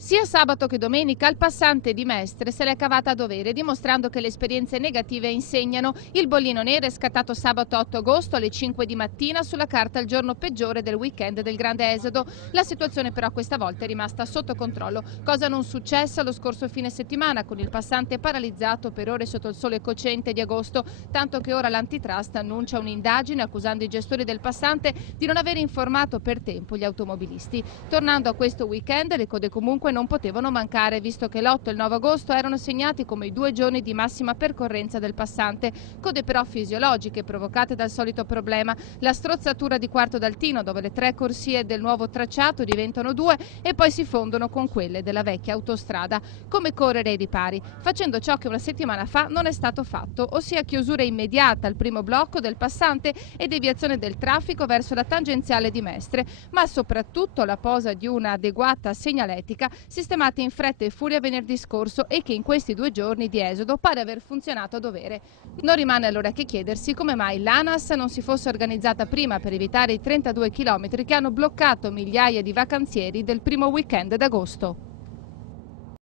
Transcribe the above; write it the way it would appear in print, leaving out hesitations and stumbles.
Sia sabato che domenica il passante di Mestre se l'è cavata a dovere, dimostrando che le esperienze negative insegnano. Il bollino nero è scattato sabato 8 agosto alle 5 di mattina, sulla carta il giorno peggiore del weekend del grande esodo. La situazione però questa volta è rimasta sotto controllo, cosa non successa lo scorso fine settimana, con il passante paralizzato per ore sotto il sole cocente di agosto, tanto che ora l'antitrust annuncia un'indagine accusando i gestori del passante di non aver informato per tempo gli automobilisti. Tornando a questo weekend, le code comunque non potevano mancare, visto che l'8 e il 9 agosto erano segnati come i 2 giorni di massima percorrenza del passante. Code però fisiologiche provocate dal solito problema, la strozzatura di Quarto d'Altino, dove le 3 corsie del nuovo tracciato diventano 2 e poi si fondono con quelle della vecchia autostrada. Come correre ai ripari? Facendo ciò che una settimana fa non è stato fatto, ossia chiusura immediata al primo blocco del passante e deviazione del traffico verso la tangenziale di Mestre, ma soprattutto la posa di una adeguata segnaletica sistemata in fretta e furia venerdì scorso e che in questi 2 giorni di esodo pare aver funzionato a dovere. Non rimane allora che chiedersi come mai l'ANAS non si fosse organizzata prima per evitare i 32 chilometri che hanno bloccato migliaia di vacanzieri del primo weekend d'agosto.